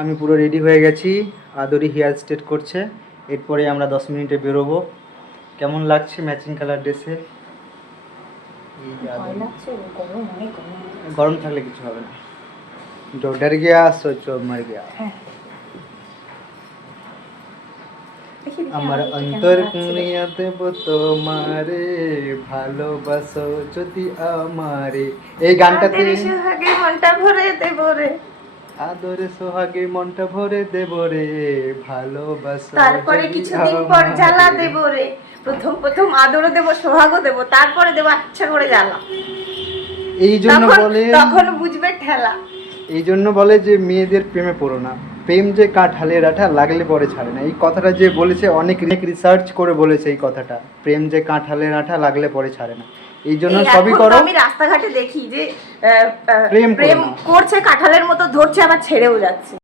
আমি পুরো রেডি হয়ে গেছি। আদরি হেয়ার স্ট্রেট করছে, এরপরে আমরা 10 মিনিটে বেরোবো। কেমন লাগছে ম্যাচিং কালার ড্রেসে? গরম থাকলে কিছু হবে না। जो डर गया सोचो मर गया। আমার অন্তর কুনিয়া দেব তোমারে, ভালোবাসো যদি আমারে। এই গানটাতে সোহাগে মনটা ভরে দেব রে, আদরে সোহাগে মনটা ভরে দেব রে, ভালোবাসো তারপরে যদি কিছুদিন পর আমারে। জ্বালা দেব রে। প্রথম আদরও দেব, সোহাগও দেব, তারপরে দেব আচ্ছা করে জ্বালা। এই জন্য বলে, তখন বুঝবে ঠেলা। এই জন্য বলে যে মেয়েদের প্রেমে পড়ো না, প্রেম যে কাঁঠালের আঠা লাগলে পরে ছাড়ে না। এই কথাটা যে বলেছে অনেক রিসার্চ করে বলেছে এই কথাটা, প্রেম যে কাঁঠালের আঠা লাগলে পরে ছাড়ে না। এই জন্য সবই করো। আমি রাস্তাঘাটে দেখি যে প্রেম করছে, কাঁঠালের মতো ধরছে, আবার ছেড়েও যাচ্ছে।